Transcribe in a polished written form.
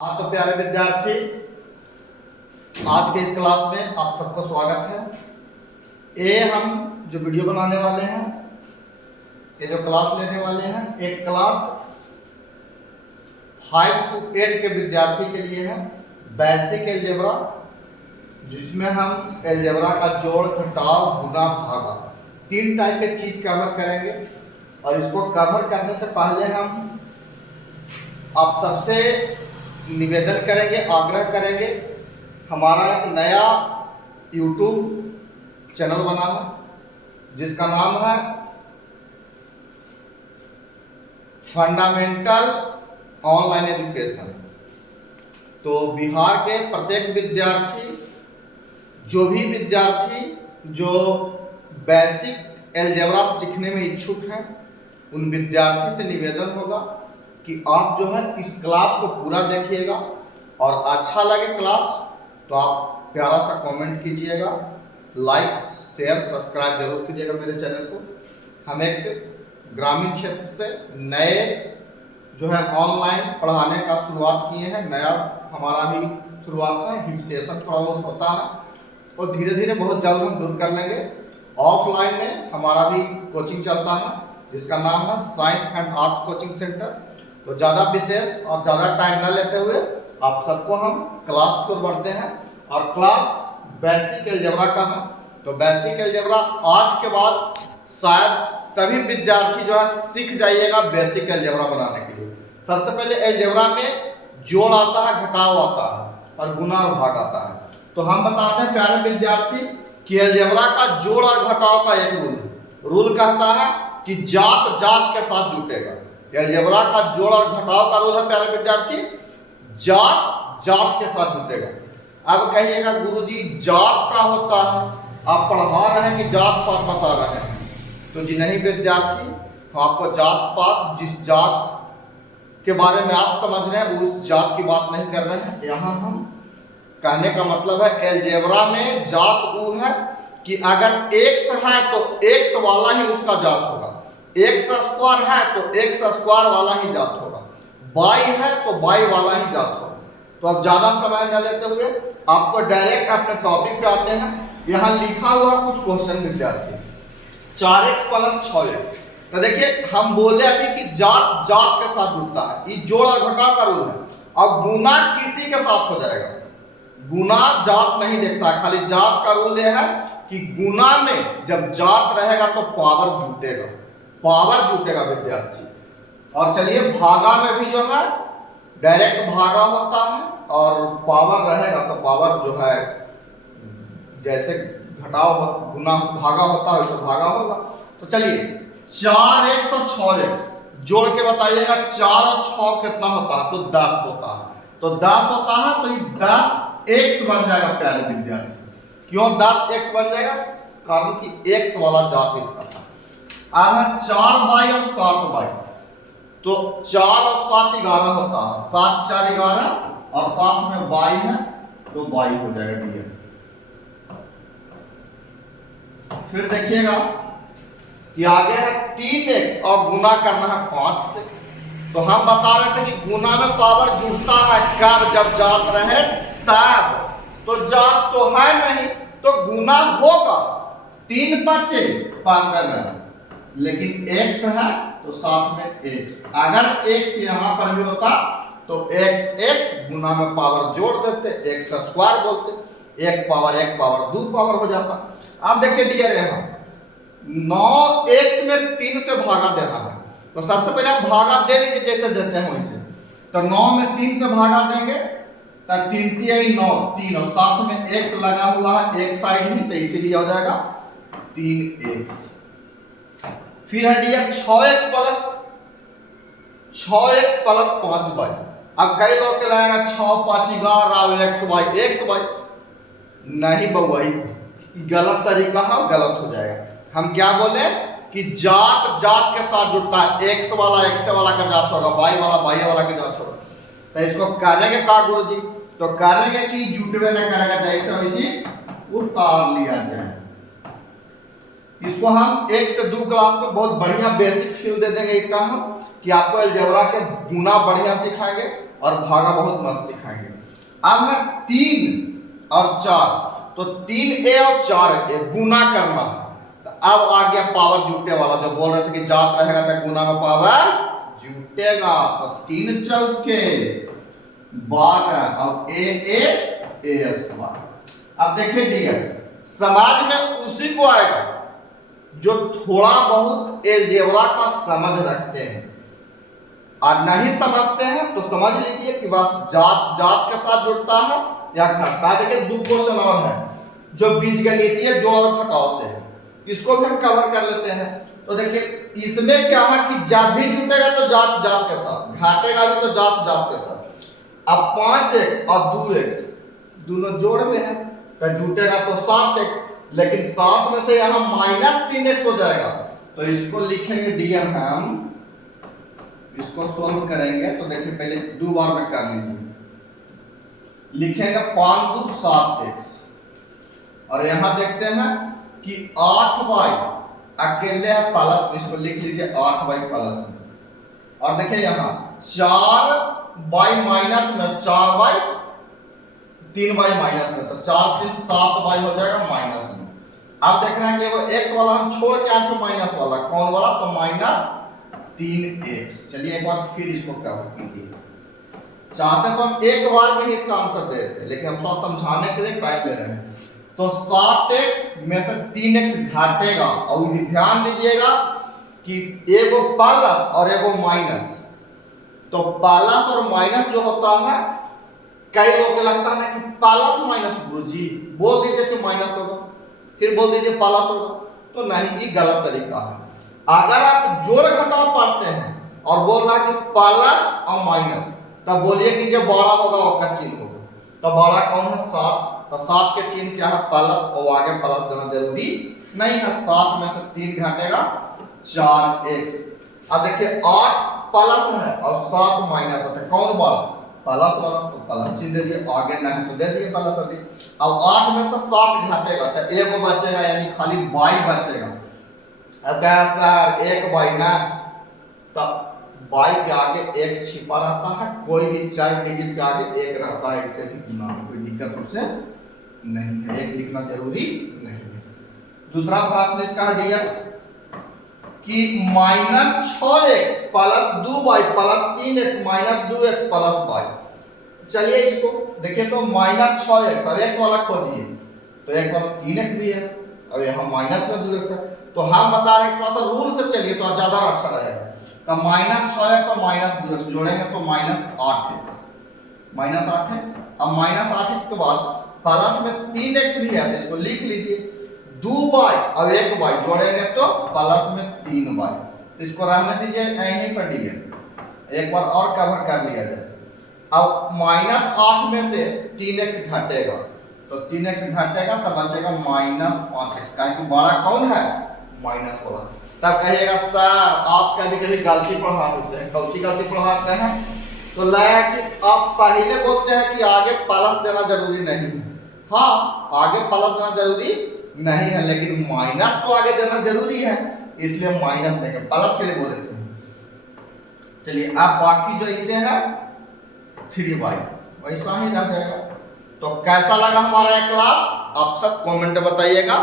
हाँ तो प्यारे विद्यार्थी, आज के इस क्लास में आप सबका स्वागत है। ये हम जो वीडियो बनाने वाले हैं, ये जो क्लास लेने वाले हैं, एक क्लास 5 to 8 के विद्यार्थी के लिए है, बेसिक अलजेब्रा, जिसमें हम अलजेब्रा का जोड़, घटाव, गुणा, भागा 3 टाइप के चीज कवर करेंगे। और इसको कवर करने से पहले हम आप सबसे निवेदन करेंगे, आग्रह करेंगे, हमारा एक नया YouTube चैनल बना है जिसका नाम है फंडामेंटल ऑनलाइन एजुकेशन। तो बिहार के प्रत्येक विद्यार्थी, जो भी विद्यार्थी जो बेसिक अलजेब्रा सीखने में इच्छुक हैं, उन विद्यार्थी से निवेदन होगा कि आप जो है इस क्लास को पूरा देखिएगा और अच्छा लगे क्लास तो आप प्यारा सा कमेंट कीजिएगा, लाइक, शेयर, सब्सक्राइब जरूर कीजिएगा मेरे चैनल को। हम एक ग्रामीण क्षेत्र से नए जो है ऑनलाइन पढ़ाने का शुरुआत किए हैं। नया हमारा भी शुरुआत है, रजिस्ट्रेशन थोड़ा बहुत होता है और धीरे धीरे बहुत जल्द हम दूर कर लेंगे। ऑफलाइन में हमारा भी कोचिंग चलता है जिसका नाम है science and arts coaching centre. तो ज़्यादा विशेष और ज़्यादा टाइम न लेते हुए आप सबको हम क्लास को बढ़ते हैं और क्लास बेसिक अलजेब्रा का है। तो बेसिक अलजेब्रा आज के बाद शायद सभी विद्यार्थी जो है सीख जाइएगा बेसिक अलजेब्रा बनाने के लिए। सबसे पहले अलजेब्रा में जोड़ आता है, घटाव आता है और गुणा और भाग आता है। तो हम बताते हैं प्यारे विद्यार्थी कि अलजेब्रा का जोड़ और घटाव का एक रूल कहता है कि जात जात के साथ जुटेगा। अलजेब्रा का जोड़ और घटाव का रूल है प्यारे विद्यार्थी, जात जात के साथ जुटेगा। अब कहिएगा गुरुजी जात का होता है, आप पढ़ा रहे हैं कि जात पात बता रहे हैं। तो जी नहीं विद्यार्थी, हम आपको जात पात, जिस जात के बारे में आप समझ रहे हैं उस जात की बात नहीं कर रहे हैं। यहाँ हम कहने का मतलब है अलजेब्रा में जात वो है कि अगर एक्स है तो एक्स वाला ही उसका जात होगा, एक्स स्क्वायर है तो एक्स स्क्वायर वाला ही जात होगा, बाई है तो बाई वाला ही जात होगा। तो अब ज्यादा समय न लेते हुए आपको डायरेक्ट अपने टॉपिक पे आते हैं। यहाँ लिखा हुआ कुछ क्वेश्चन विद्यार्थी, 4x + 6x। तो देखिए हम बोले अभी कि जात जात के साथ जुड़ता है, ये जोड़ और घटाव का रूल है। अब गुना किसी के साथ हो जाएगा, गुना जात नहीं देखता है, खाली जात का रूल यह है कि गुना में जब जात रहेगा तो पावर जुटेगा, पावर जुटेगा विद्यार्थी। और चलिए भागा में भी जो है डायरेक्ट भागा होता है और पावर रहेगा तो पावर जो है जैसे घटाव गुना भागा होता है वैसे भागा होगा। तो चलिए 4x और 6x जोड़ के बताइएगा 4 और 6 कितना होता है, तो 10 होता है। तो 10 होता है तो ये 10x बन जाएगा प्यारे विद्यार्थी। क्यों 10x बन जाएगा? कारण कि x वाला जात इसका था। अब है 4 बाई और 7 बाई, तो 4 और 7 11 होता है, 7 4 11 और 7 में बाई है तो बाई हो जाएगा डियर। फिर देखिएगा कि आगे है 3x और गुना करना है 5 से। तो हम बता रहे थे कि गुना में पावर जुड़ता है कब, जब जात रहे तब। तो जात तो है नहीं तो गुना होगा, 3 बचे 15, लेकिन x है तो साथ में x। अगर x यहां पर भी होता तो x गुना में पावर जोड़ देते, x स्क्वायर बोलते, 1 पावर 2 पावर हो जाता। अब देखिए डियर यहाँ 9x में 3 से भागा देना है। तो सबसे पहले आप भागा दे लीजिए जैसे देते हैं वैसे। तो 9 में 3 से भागा देंगे तो 3 9 3 और साथ में x लगा हुआ है एक साइड ही, तो इसीलिए हो जाएगा 3x। फिर है डियर 6x + 5 बाई। अब कई लोग के लगाएगा 6 5 11 x y नहीं बउआ, गलत तरीका है, गलत हो जाएगा। हम क्या बोले कि जात जात के साथ जुड़ता है, x वाला x वाला का जात होगा, y वाला y वाला का जात होगा। तो इसको करेंगे का गुरुजी? तो करेंगे कि जुटवे न करेगा, जैसे वैसे उतार लिया जाए। इसको हम 1 से 2 क्लास में बहुत बढ़िया बेसिक फील दे देंगे इसका हम, कि आपको अलजेब्रा के गुना बढ़िया सिखाएंगे और भागा बहुत मस्त सिखाएंगे। अब है 3 और 4, तो 3a और 4a गुना करना है। तो अब आ गया पावर जुटे वाला, जो बोल रहे थे कि जात रहेगा तो गुना में पावर जुटेगा। तो 3 चौके 12 और a स्क्वायर। अब देखिए डियर, समाज में उसी को आएगा जो थोड़ा बहुत अलजेब्रा का समझ रखते हैं, और नहीं समझते हैं तो समझ लीजिए कि बस जात जात के साथ जुड़ता है या घटता है। देखिए 2 क्वेश्चन और है जो बीजगणितीय जोड़ और घटाव से है, इसको भी हम कवर कर लेते हैं। तो देखिए इसमें क्या है कि जब भी जुटेगा तो जात जात के साथ, घटेगा भी तो जात जात के साथ। अब 5x और 2x दोनों जोड़ में है तो जुटेगा तो 7x, लेकिन 7 में से यहां -3x हो जाएगा। तो इसको लिखेंगे डीएम, हम इसको सॉल्व करेंगे। तो देखिए पहले 2 बार में कर लीजिए, लिखेंगे 5 2 7x, और यहां देखते हैं कि 8y अकेले है प्लस, इसको लिख लीजिए 8y प्लस में। और देखिए यहां 4y माइनस में 4y, 3y माइनस में, तो 4 3 7y हो जाएगा माइनस में। अब देख रहे हैं कि वो x वाला हम छोड़ के आए थे माइनस वाला, कौन वाला, तो -3x। चलिए एक बार फिर इसको कर कीजिए। चाहते तो हम एक बार में ही इसका आंसर दे देते, लेकिन हम थोड़ा समझाने के लिए टाइम ले रहे हैं। तो 7x में से 3x घटेगा, और ध्यान दीजिएगा कि एगो प्लस और एगो माइनस। तो प्लस और माइनस जो होता है, कई लोग को लगता है ना कि प्लस माइनस, गुरुजी बोल दीजिए कि माइनस होगा, फिर बोल दीजिए प्लस होगा, तो नहीं, ये गलत तरीका है। अगर आप जोड़ घटाव पढ़ते हैं और बोल रहा है कि प्लस और माइनस, तब बोलिए कि जो बड़ा होगा वो का चिन्ह होगा। तो बड़ा कौन है, 7, तो 7 के चिन्ह क्या है, प्लस, और आगे प्लस देना जरूरी नहीं है। 7 में से 3 घटेगा 4x। अब देखिए 8 प्लस है और 7 माइनस है, तो कौन बड़ा, प्लस वाला, तो प्लस चिन्ह दीजिए, आगे नहीं तो दे दिए प्लस अभी। अब 8 में से 7 घटेगा तो एगो बचेगा, यानी खाली y बचेगा। अब क्या सर 1y ना, तो y के आगे x छिपा रहता है, कोई भी 4 डिजिट के आगे 1 रहता है, इसे भी गुना, कोई दिक्कत उससे नहीं है, 1 लिखना जरूरी नहीं है। दूसरा प्रश्न इसका है डियर कि -6x plus 2y plus 3x minus 2x plus y। चलिए इसको देखिए, तो -6x और x वाला खोजिए, तो x वाला 3x भी है और यहाँ माइनस में 2x है। तो हम बता रहे हैं थोड़ा सा रूल से चलिए तो ज्यादा अच्छा रहेगा। तो -6x और -2x जोड़ेंगे तो -8x, -8x। अब -8x के बाद प्लस में 3x भी है, तो इसको लिख लीजिए। 2y और 1y जोड़ेंगे तो प्लस में 3y, इसको रहने दीजिए यहीं पर डी, एक बार और कवर कर लिया जाए। अब -8 में से 3x घटेगा, तो 3x घटेगा तब बचेगा -5x, का बड़ा कौन है, माइनस वाला। तब कहिएगा सर आप कभी कभी गलती पढ़ा देते हैं, कौन सी गलती पढ़ाते हैं, तो लगा कि आप पहले बोलते हैं कि आगे प्लस देना जरूरी नहीं है। हाँ, आगे प्लस देना जरूरी नहीं है, लेकिन माइनस तो आगे देना जरूरी है, इसलिए माइनस देंगे, प्लस के लिए बोले थे। चलिए अब बाकी जो इसे है 3y वैसा ही रह जाएगा। तो कैसा लगा हमारा क्लास, आप सब कमेंट बताइएगा।